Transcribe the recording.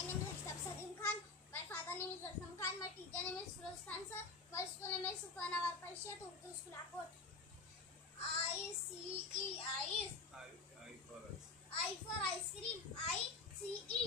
My name is Ashtab Salim Khan. My father name is Ratnam Khan. My teacher name is Firoz Khan sir. My school name is Sufanawar Parishad Urdu School Akot. I for ice cream. I C E